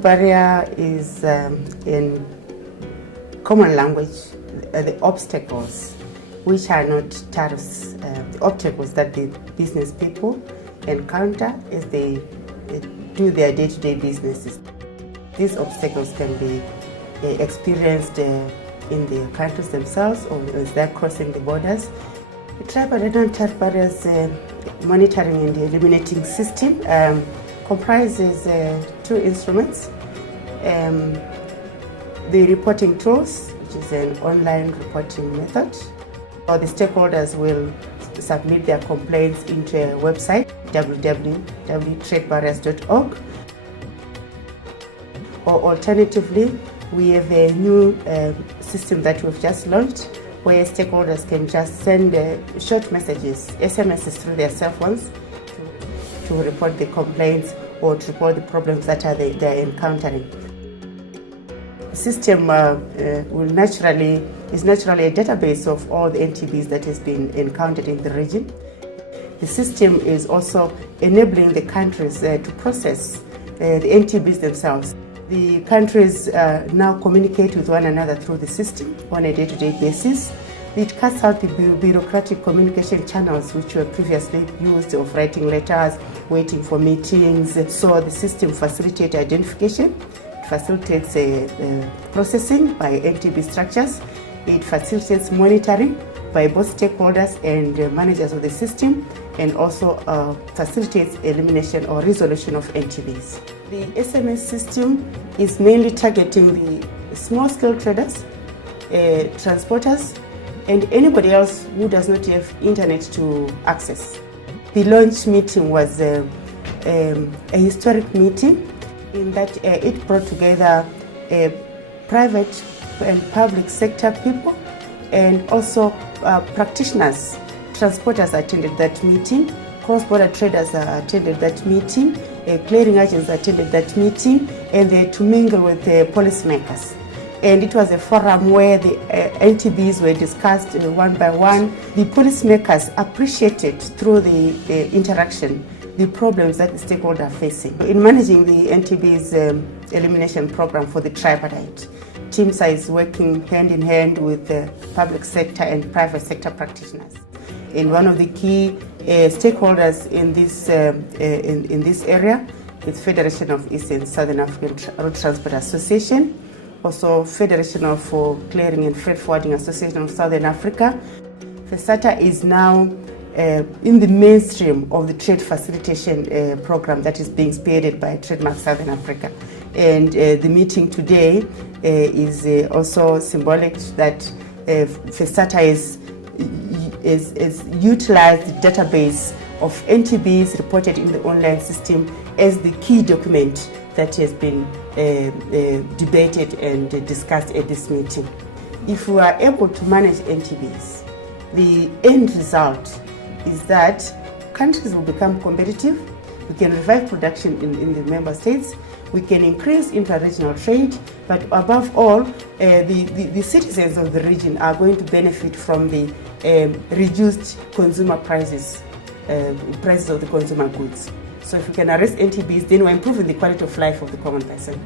barrier is in common language, the obstacles, which are not tariffs, the obstacles that the business people encounter as they do their day-to-day businesses. These obstacles can be experienced in the countries themselves or as they're crossing the borders. The tripartite non-tariff barriers monitoring and eliminating system comprises two instruments. The reporting tools, which is an online reporting method. Or the stakeholders will submit their complaints into a website, www.tradebarriers.org. Or alternatively, we have a new system that we've just launched where stakeholders can just send short messages, SMSs through their cell phones to report the complaints or to report the problems that they're encountering. The system is naturally a database of all the NTBs that has been encountered in the region. The system is also enabling the countries to process the NTBs themselves. The countries now communicate with one another through the system on a day-to-day basis. It cuts out the bureaucratic communication channels which were previously used of writing letters, waiting for meetings. So the system facilitates identification, it facilitates processing by NTB structures, it facilitates monitoring by both stakeholders and managers of the system, and also facilitates elimination or resolution of NTBs. The SMS system is mainly targeting the small-scale traders, transporters, and anybody else who does not have internet to access. The launch meeting was a historic meeting in that it brought together private and public sector people and also practitioners. Transporters attended that meeting, cross-border traders attended that meeting, clearing agents attended that meeting, and they had to mingle with policymakers. And it was a forum where the NTBs were discussed one by one. The policymakers appreciated through the interaction the problems that the stakeholders are facing. In managing the NTB's elimination program for the tripartite, TIMSA is working hand in hand with the public sector and private sector practitioners. And one of the key stakeholders in this area is Federation of East and Southern African Road Transport Association, also Federation of Clearing and Freight Forwarding Association of Southern Africa. FESATA is now in the mainstream of the trade facilitation program that is being spearheaded by Trademark Southern Africa. And the meeting today is also symbolic that FESATA is utilized the database of NTBs reported in the online system as the key document that has been debated and discussed at this meeting. If we are able to manage NTBs, the end result is that countries will become competitive, we can revive production in the member states, we can increase intra-regional trade, but above all, the citizens of the region are going to benefit from the reduced consumer prices of the consumer goods. So if we can arrest NTBs, then we're improving the quality of life of the common person.